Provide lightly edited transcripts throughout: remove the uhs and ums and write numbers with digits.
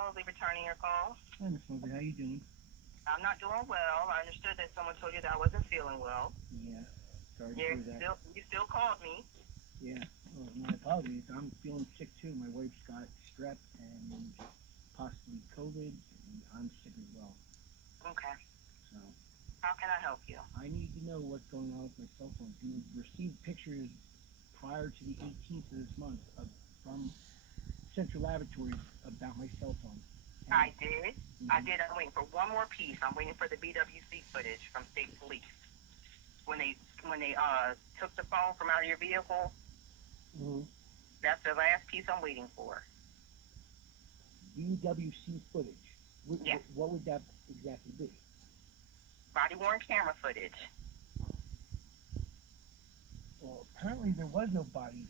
Mosley returning your call. Hi, Miss Mosley. How you doing? I'm not doing well. I understood that someone told you that I wasn't feeling well. Yeah. Sorry to Yeah, hear that. you still called me. Yeah. Well, my apologies. I'm feeling sick too. My wife's got strep and possibly COVID, and I'm sick as well. Okay. So How can I help you? I need to know what's going on with my cell phone. You received pictures prior to the 18th of this month from Central Laboratories about my cell phone. And, I did. I did. I'm waiting for one more piece. I'm waiting for the BWC footage from state police when they took the phone from out of your vehicle. Mhm. That's the last piece I'm waiting for. BWC footage. Yes. What would that exactly be? Body worn camera footage. Well, apparently there was no body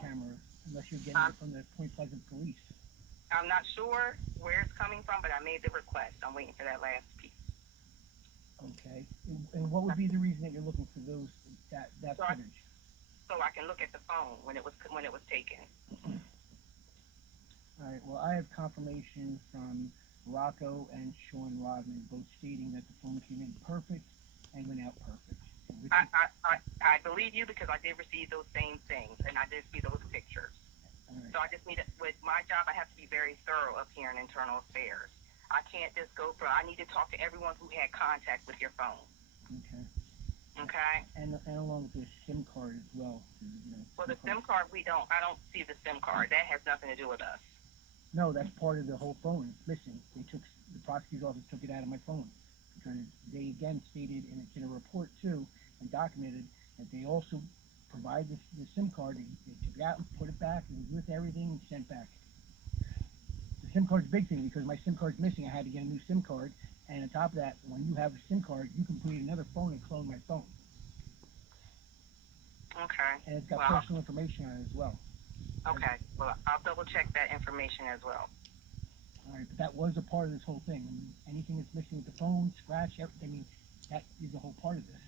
camera unless you're getting it from the Point Pleasant police. I'm not sure where it's coming from, but I made the request. I'm waiting for that last piece. Okay. And what would be the reason that you're looking for that footage? So I can look at the phone when it was taken. All right. Well, I have confirmation from Rocco and Sean Rodman, both stating that the phone came in perfect and went out perfect. I believe you because I did receive those same things and I did see those pictures. Right. So I just need to, with my job, I have to be very thorough up here in internal affairs. I can't just go through. I need to talk to everyone who had contact with your phone. Okay. Okay. And along with the SIM card as well. Well, the SIM card I don't see the SIM card. That has nothing to do with us. No, that's part of the whole phone. It's missing. The prosecutor's office took it out of my phone because they again stated, and it's in a report too, and documented that they also provide the SIM card. They took it out and put it back, and with everything, and sent back. The SIM card's a big thing because my SIM card's missing. I had to get a new SIM card, and on top of that, when you have a SIM card, you can put in another phone and clone my phone. Okay. And it's got personal information on it as well. Okay. Well, I'll double check that information as well. All right, but that was a part of this whole thing. I mean, anything that's missing with the phone, scratch, everything, I mean, that is a whole part of this.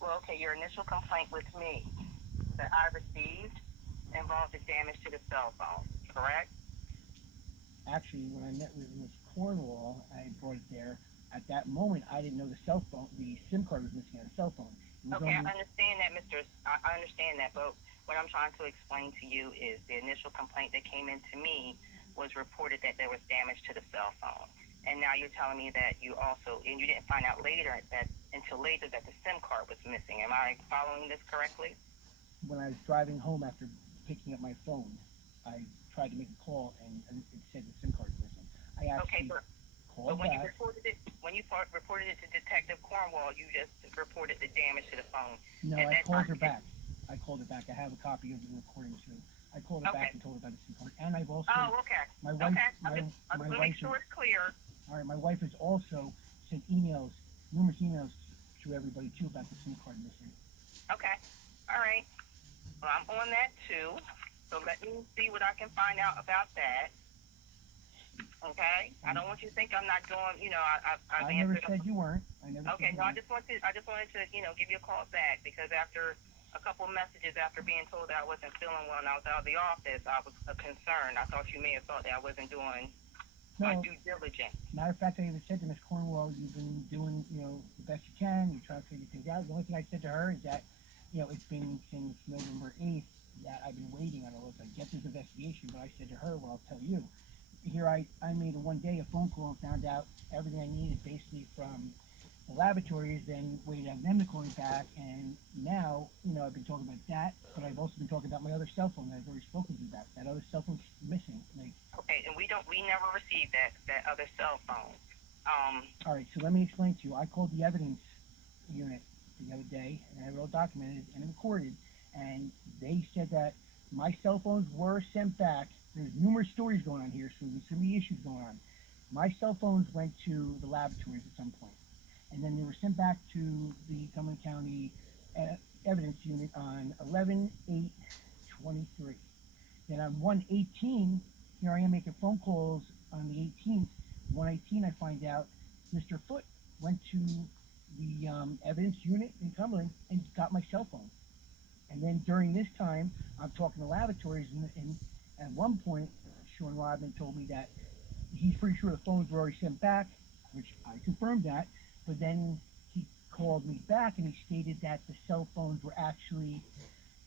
Well, okay, your initial complaint with me that I received involved the damage to the cell phone, correct? Actually, when I met with Ms. Cornwall, I brought it there. At that moment, I didn't know the SIM card was missing on the cell phone. Okay, I understand that, I understand that, but what I'm trying to explain to you is the initial complaint that came into me was reported that there was damage to the cell phone. And now you're telling me that you didn't find out until later that the SIM card was missing. Am I following this correctly? When I was driving home after picking up my phone, I tried to make a call and it said the SIM card was missing. I actually called when back. When you reported it to Detective Cornwall, you just reported the damage to the phone. No, I called her back. I called her back. I have a copy of the recording too. I called her back and told her about the SIM card. And I've also my wife I'll make sure it's clear. All right, my wife has also sent numerous emails to everybody too about the SIM card missing. Okay. All right. Well, I'm on that too. So let me see what I can find out about that. Okay. I don't want you to think I'm not doing. I never said you weren't. Okay. No, I just wanted to give you a call back because after a couple of messages after being told that I wasn't feeling well and I was out of the office, I was concerned. I thought you may have thought that I wasn't doing my due diligence. Matter of fact, I even said to Ms. Cornwall, you've been doing, the best you can. You try to figure things out. The only thing I said to her is that, it's been since November 8th that I've been waiting. I don't know if I get this investigation, but I said to her, well, I'll tell you. Here I made a phone call and found out everything I needed basically from the laboratories, then waited on them to call me back, and now, I've been talking about that, but I've also been talking about my other cell phone that I've already spoken to you about. That other cell phone's missing. Okay, and we never received that other cell phone. All right, so let me explain to you. I called the evidence unit the other day, and I have it all documented and recorded, and they said that my cell phones were sent back. There's numerous stories going on here, so there's going to be issues going on. My cell phones went to the laboratories at some point, and then they were sent back to the Cumberland County evidence unit on 11/8/23. Then on 1/18, here I am making phone calls on the 18th. 1/18, I find out Mr. Foote went to the evidence unit in Cumberland and got my cell phone. And then during this time, I'm talking to laboratories, and at one point, Sean Rodman told me that he's pretty sure the phones were already sent back, which I confirmed that. But then he called me back and he stated that the cell phones were actually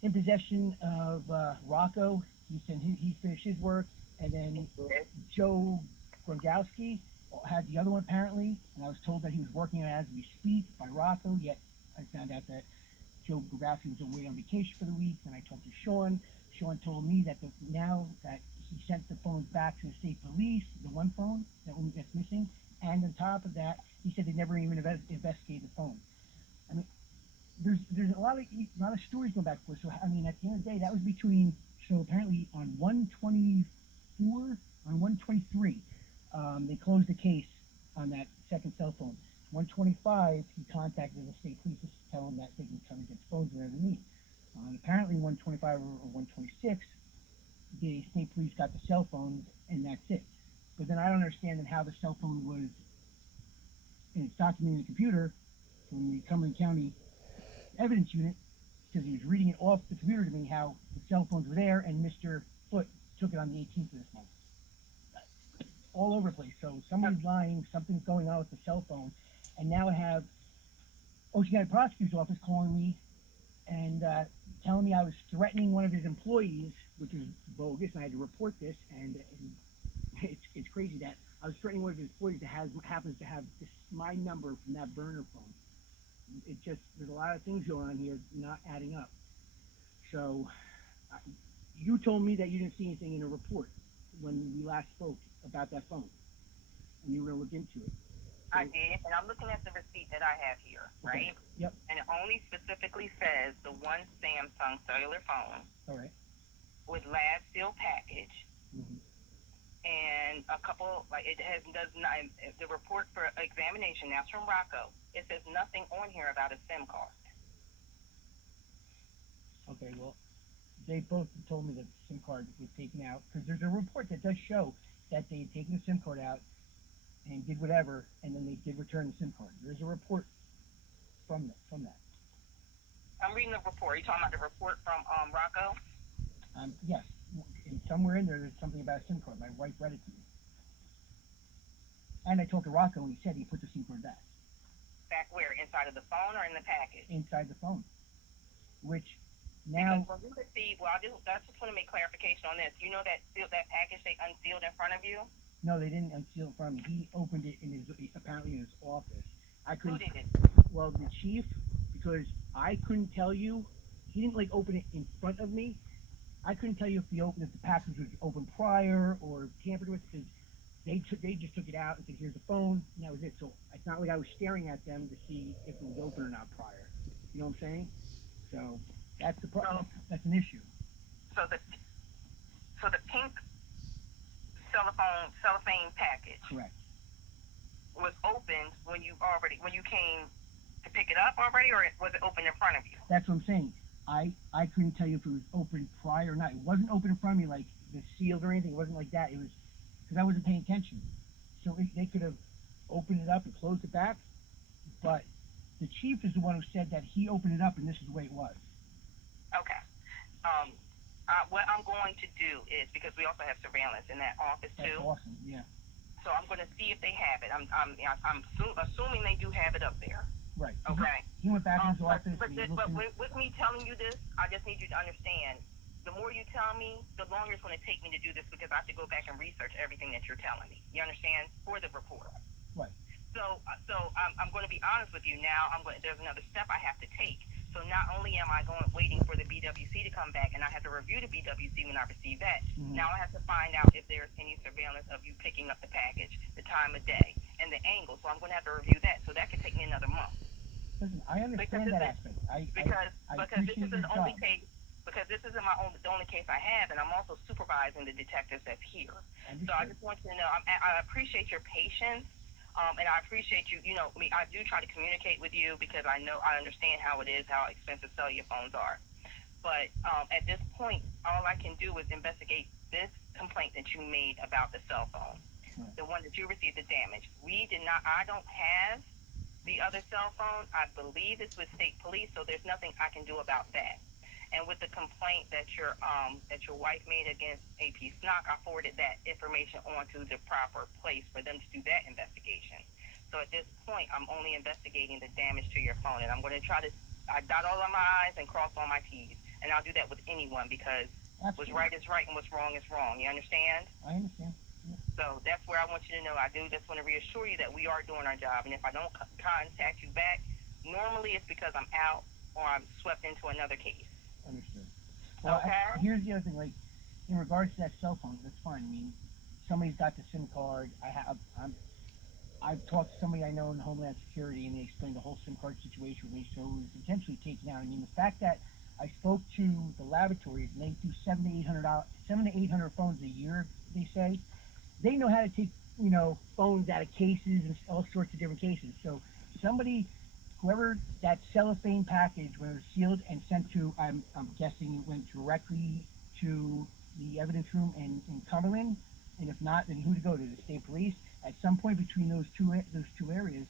in possession of Rocco. He said he finished his work, and then Joe Grongowski had the other one apparently, and I was told that he was working on it as we speak by Rocco, yet I found out that Joe Grongowski was away on vacation for the week. And I talked to Sean. Sean told me that now that he sent the phones back to the state police, the one phone that's missing, and on top of that, he said they never even investigated the phone. I mean, there's a lot of stories going back and forth. So I mean, at the end of the day, that was between. So apparently on 124, on 123, they closed the case on that second cell phone. 125, he contacted the state police to tell them that they can come and get phones whenever they need. Apparently 125 or 126, the state police got the cell phones and that's it. But then I don't understand how the cell phone was, and it's documented in the computer from the Cumberland County evidence unit, because he was reading it off the computer to me how the cell phones were there, and Mr. Foote took it on the 18th of this month. All over the place. So somebody's lying, something's going on with the cell phone, and now I have Ocean County Prosecutor's Office calling me and telling me I was threatening one of his employees, which is bogus, and I had to report this, and it's crazy that I was threatening one of his employees that happens to have my number from that burner phone. It just, there's a lot of things going on here not adding up. So you told me that you didn't see anything in a report when we last spoke about that phone, and you were going to look into it. I did, and I'm looking at the receipt that I have here, right? Yep. And it only specifically says the one Samsung cellular phone. All right. With lab seal package. Mm-hmm. And a couple, like does not, the report for examination, that's from Rocco. It says nothing on here about a SIM card. Okay, well, they both told me that the SIM card was taken out, because there's a report that does show that they had taken the SIM card out and did whatever, and then they did return the SIM card. There's a report from that. I'm reading the report. Are you talking about the report from Rocco? Yes. And somewhere in there's something about a SIM card. My wife read it to me. And I talked to Rocco, and he said he put the SIM card back. Back where? Inside of the phone or in the package? Inside the phone. Which now... Because when we received, I just want to make clarification on this. You know that package they unsealed in front of you? No, they didn't unseal it from me. He opened it apparently in his office. Who did it? Well, the chief, because I couldn't tell you. He didn't open it in front of me. I couldn't tell you if the package was open prior or tampered with, because they just took it out and said, "Here's the phone," and that was it. So it's not like I was staring at them to see if it was open or not prior. You know what I'm saying? So that's the problem. That's an issue. So the pink cellophane package, correct, was opened when you came to pick it up already, or was it open in front of you? That's what I'm saying. I couldn't tell you if it was open prior or not. It wasn't open in front of me like the sealed or anything. It wasn't like that. It was because I wasn't paying attention. So they could have opened it up and closed it back, but the chief is the one who said that he opened it up and this is the way it was. Okay. What I'm going to do is, because we also have surveillance in that office too. That's awesome. Yeah. So I'm going to see if they have it. I'm assuming they do have it up there. Right. Okay. He went back in his office. But with me telling you this, I just need you to understand. The more you tell me, the longer it's going to take me to do this, because I have to go back and research everything that you're telling me. You understand? For the report. Right. So I'm going to be honest with you now. There's another step I have to take. So not only am I waiting for the BWC to come back, and I have to review the BWC when I receive that. Mm-hmm. Now I have to find out if there's any surveillance of you picking up the package, the time of day, and the angle. So I'm going to have to review that. So that could take me another month. Listen, I understand that aspect. Because this appreciate is your the only job. case. Because this isn't the only case I have, and I'm also supervising the detectives that's here. So I just want you to know, I appreciate your patience. And I appreciate you, I do try to communicate with you, because I understand how it is, how expensive cellular phones are. But at this point, all I can do is investigate this complaint that you made about the cell phone, the one that you received the damage. I don't have the other cell phone. I believe it's with state police, so there's nothing I can do about that. And with the complaint that your wife made against AP Snock, I forwarded that information on to the proper place for them to do that investigation. So at this point, I'm only investigating the damage to your phone, and I'm going to try to I dot all of my I's and cross all my T's, and I'll do that with anyone because Absolutely. what's right is right and what's wrong is wrong. You understand? I understand. Yeah. So that's where I want you to know. I do just want to reassure you that we are doing our job, and if I don't contact you back, normally it's because I'm out or I'm swept into another case. Understood. Well, Okay. here's the other thing. Like, in regards to that cell phone, that's fine. I mean, somebody's got the SIM card. I've talked to somebody I know in Homeland Security, and they explained the whole SIM card situation with me. So it was intentionally taken out. I mean, the fact that I spoke to the laboratories, and they do 700 phones a year. They say they know how to take phones out of cases and all sorts of different cases. So somebody, whoever that cellophane package when it was sealed and sent to, I'm guessing it went directly to the evidence room in Cumberland, and if not, then who to go to? The state police. At some point between those two areas,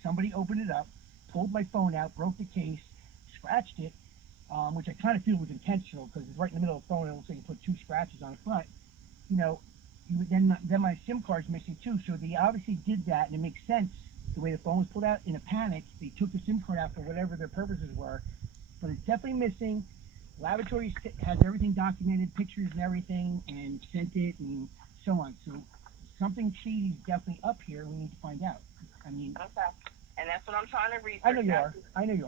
somebody opened it up, pulled my phone out, broke the case, scratched it, which I kind of feel was intentional because it's right in the middle of the phone. It looks like you put two scratches on it, but then my SIM card's missing too. So they obviously did that, and it makes sense the way the phone was pulled out. In a panic, they took the SIM card out for whatever their purposes were, but it's definitely missing. Laboratory has everything documented, pictures and everything, and sent it and so on. So something shady is definitely up here. We need to find out. I mean, Okay. And that's what I'm trying to research. I know you are.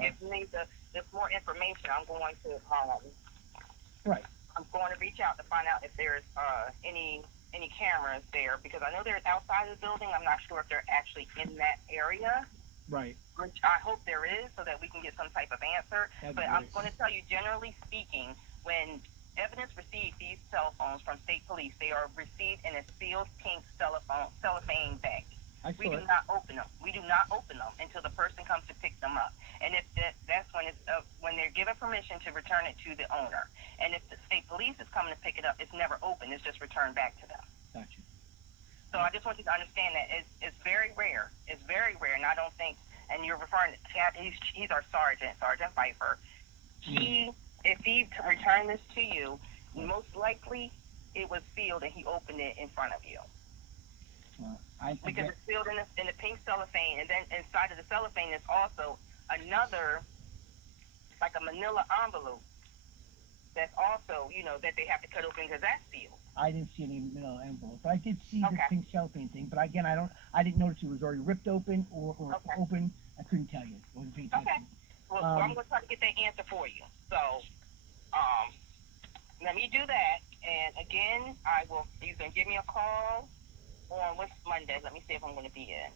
If you need there's more information, I'm going to right. I'm going to reach out to find out if there's any cameras there, because I know they're outside of the building. I'm not sure if they're actually in that area. Right. Which I hope there is, so that we can get some type of answer. But I'm going to tell you, generally speaking, when evidence received these cell phones from state police, they are received in a sealed pink cellophane bag. We do not open them. We do not open them until the person comes to pick them up. And if that's when they're given permission to return it to the owner. And if the state police is coming to pick it up, it's never open. It's just returned back to them. Gotcha. So I just want you to understand that it's very rare. It's very rare, and I don't think. And you're referring to he's our sergeant, Sergeant Pfeiffer. If he returned this to you, most likely it was sealed and he opened it in front of you. Because it's sealed in the pink cellophane, and then inside of the cellophane is also another, like a manila envelope that's also, that they have to cut open because that's sealed. I didn't see any manila envelope, but I did see the pink cellophane thing. But again, I didn't notice it was already ripped open or open. I couldn't tell you. I wasn't paying attention. Well, so I'm going to try to get that answer for you. So, let me do that, and again, you can give me a call on what's Monday. Let me see if I'm going to be in.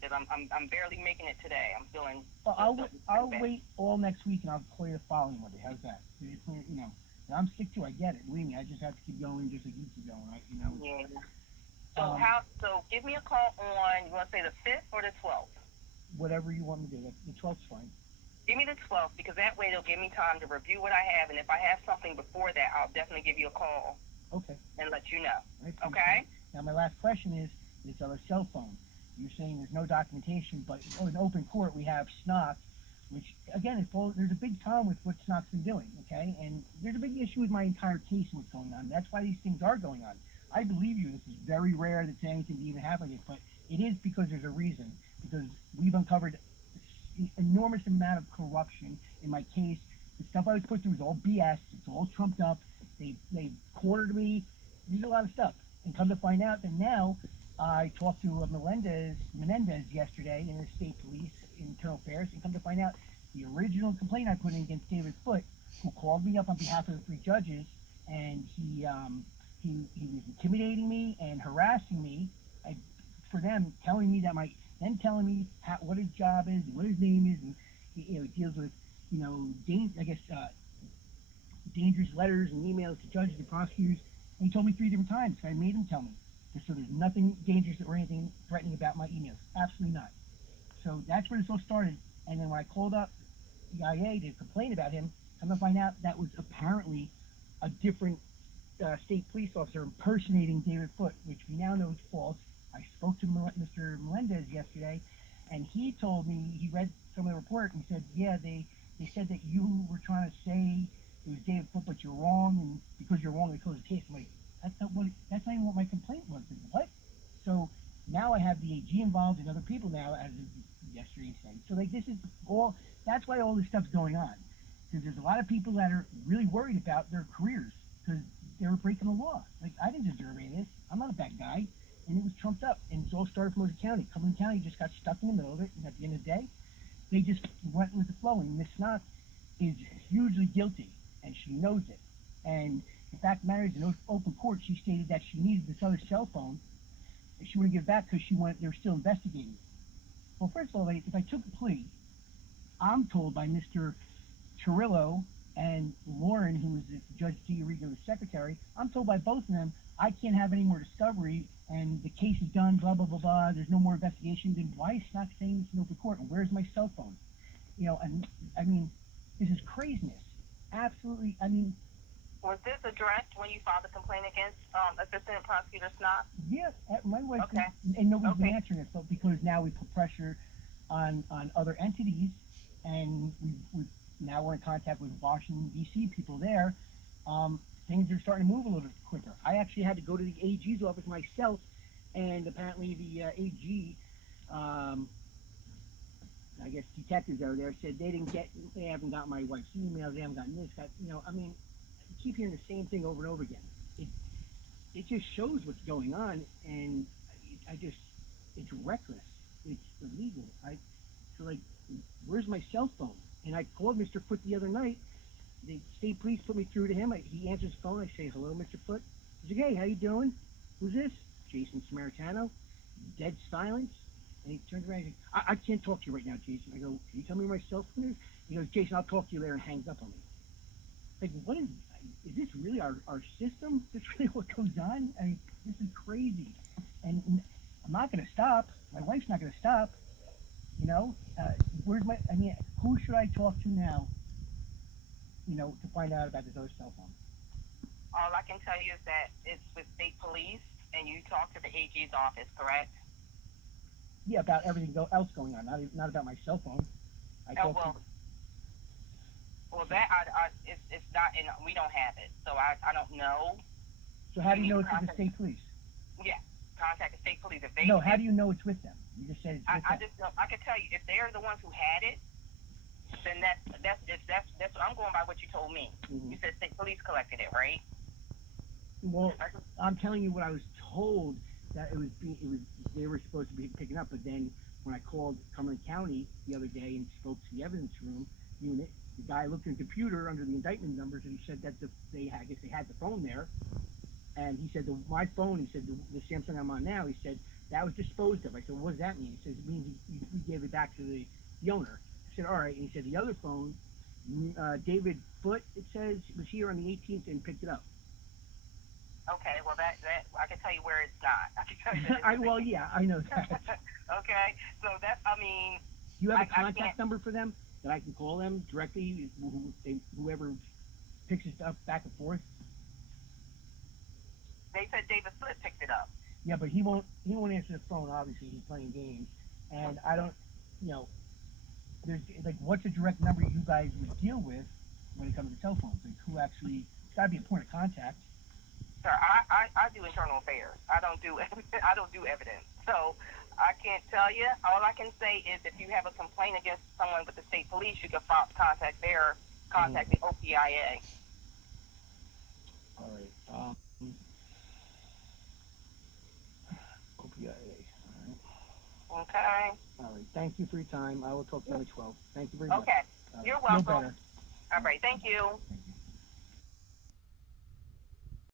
Because I'm barely making it today. I'm feeling. Well, I'll wait all next week and I'll call you the following Monday. How's that? I'm sick too. I get it. Believe me, I just have to keep going just like you keep going, right? Yeah. So give me a call on. You want to say the 5th or the 12th? Whatever you want me to do. The 12th's fine. Give me the 12th, because that way it'll give me time to review what I have, and if I have something before that, I'll definitely give you a call. Okay. And let you know. Okay? Now, my last question is this other cell phone. You're saying there's no documentation, but in open court we have Snock, which, again, there's a big problem with what Snock's been doing, okay? And there's a big issue with my entire case and what's going on. That's why these things are going on. I believe you. This is very rare that anything to even happen like this, but it is because there's a reason. Because we've uncovered an enormous amount of corruption in my case. The stuff I was put through is all BS. It's all trumped up. They cornered me. There's a lot of stuff. And come to find out that now, I talked to Menendez yesterday in the state police internal affairs, and come to find out the original complaint I put in against David Foote, who called me up on behalf of the 3 judges, and he was intimidating me and harassing me for them, telling me what his job is and what his name is, and he deals with dangerous letters and emails to judges and prosecutors. And he told me 3 different times. So I made him tell me. So there's nothing dangerous or anything threatening about my emails. Absolutely not. So that's where this all started. And then when I called up the IA to complain about him, I'm going to find out that was apparently a different state police officer impersonating David Foote, which we now know is false. I spoke to Mr. Melendez yesterday, and he told me he read some of the report and said, yeah, they They said that you were trying to say it was David Foote, but you're wrong, and because you're wrong, they closed the case. I'm like, that's not even what my complaint was. Like, what? So now I have the AG involved and other people now, as of yesterday saying. So like, this is all. That's why all this stuff's going on, because there's a lot of people that are really worried about their careers because they were breaking the law. Like, I didn't deserve any of this. I'm not a bad guy, and it was trumped up, and it's all started from Mosley County. Cumberland County just got stuck in the middle of it, and at the end of the day, they just went with the flow. And Miss Knox is hugely guilty, and she knows it. And the fact of the matter is, in open court, she stated that she needed this other cell phone, and she wouldn't give it back because they were still investigating it. Well, first of all, if I took a plea, I'm told by Mr. Chirillo and Lauren, who is Judge D'Arrigo's secretary, I'm told by both of them I can't have any more discovery, and the case is done, blah, blah, blah, blah, there's no more investigation. Then why is Knox saying this in open court, and where's my cell phone? And I mean, this is craziness. Absolutely, I mean. Was this addressed when you filed the complaint against Assistant Prosecutor Snott? Yeah, my wife, okay. And nobody's been answering it, but because now we put pressure on other entities, and now we're in contact with Washington, D.C. people there, things are starting to move a little bit quicker. I actually had to go to the AG's office myself, and apparently the AG, I guess detectives over there said they haven't got my wife's emails, they haven't gotten this, I mean, I keep hearing the same thing over and over again. It just shows what's going on, and it's reckless, it's illegal. So like, where's my cell phone? And I called Mr. Foote the other night. The state police put me through to him. He answers the phone. I say, hello, Mr. Foote. He's like, hey, how you doing? Who's this? Jason Samaritano. Dead silence. And he turns around and he says, I can't talk to you right now, Jason. I go, can you tell me where my cell phone is? He goes, Jason, I'll talk to you later, and hangs up on me. Like, what is this really our system? Is this really what goes on? I mean, this is crazy. And I'm not going to stop. My wife's not going to stop. Who should I talk to now, to find out about this other cell phone? All I can tell you is that it's with state police, and you talk to the AG's office, correct? Yeah, about everything else going on, not about my cell phone. It's not, and we don't have it, so I don't know. So how do you know it's with the state police? Yeah, contact the state police. How do you know it's with them? You just said it's with them. I just know. I can tell you, if they're the ones who had it, then that's I'm going by what you told me. Mm-hmm. You said state police collected it, right? Well, I'm telling you what I was told, that they were supposed to be picking up, but then when I called Cumberland County the other day and spoke to the evidence room unit, the guy looked in the computer under the indictment numbers, and he said that they had the phone there, and he said my phone, he said the Samsung I'm on now, he said that was disposed of. I said, what does that mean? He says it means we gave it back to the owner. I said, all right. And he said the other phone, David Foote, it says, was here on the 18th and picked it up. Okay, well that I can tell you where it's not. I can tell you. Well, yeah, I know that. Okay, so Do you have a contact number for them that I can call them directly? Whoever picks it up back and forth. They said David Foote picked it up. Yeah, but he won't answer the phone. Obviously, he's playing games, and I don't. There's what's a direct number you guys would deal with when it comes to cell phones? Like, who actually? It's got to be a point of contact. Sir, I do internal affairs. I don't do evidence. So I can't tell you. All I can say is if you have a complaint against someone with the state police, you can contact the OPIA. All right. OPIA. All right. Okay. All right. Thank you for your time. I will talk to you at 12. Thank you very much. Okay. You're welcome. Feel better. All right. Thank you.